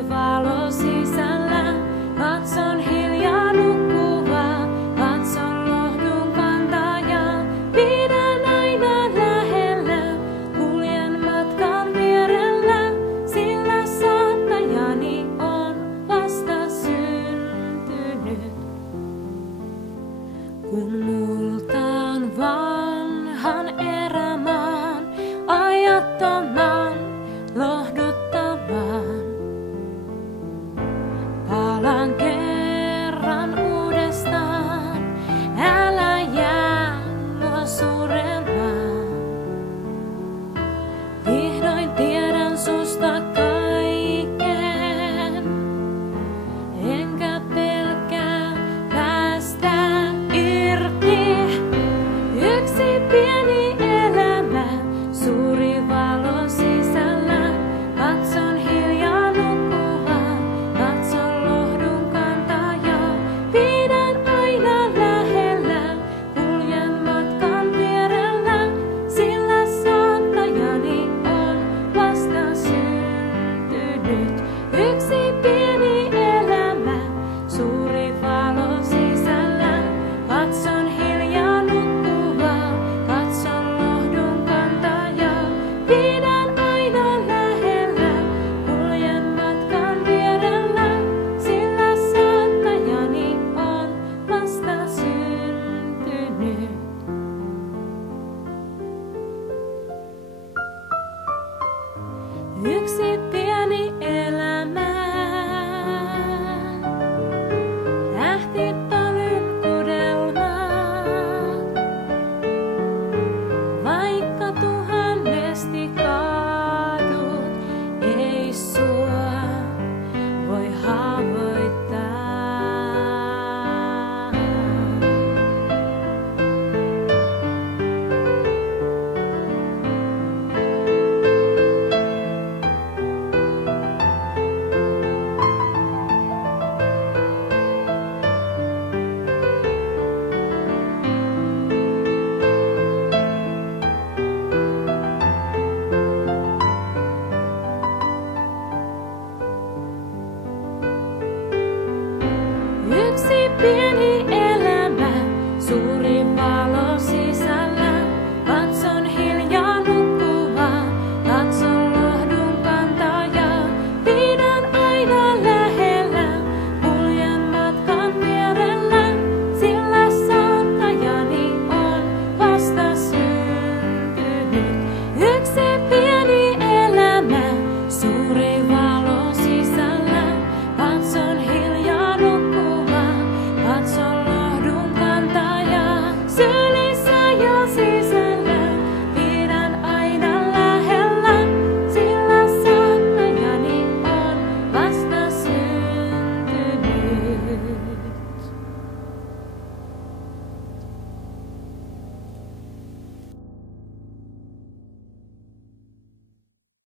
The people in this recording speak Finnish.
suuri valo sisällä. Katson hiljaa nukkuvaa, katson lohdun kantajaa. Pidän aina lähellä, kuljen matkan vierellä, sillä saattajani on vasta syntynyt. Kun multaan vanhan erämaan, ajattoman, lohduttavan, palaan kerran uudestaan, älä jää mua suremaan. Vihdoin tiedän susta kaiken, enkä pelkää päästä irti. Yksi pieni elämä, suuri valo sisällä. Katson hiljaa nukkuvaa, katson lohdun kantajaa. Pidän aina lähellä, kuljen matkan vierellä, sillä saattajani on vasta syntynyt. Yksi pieni elämä, suuri valo sisällä. Katson hiljaa nukkuvaa, katson lohdun kantajaa. Pidän aina lähellä, kuljen matkan vierellä, sillä saattajani on vasta syntynyt. Yksi pieni elämä lähti talyn kudelmaan, vaikka tuhannesti kaadut, ei sua voi haavoittaa. Yksi pieni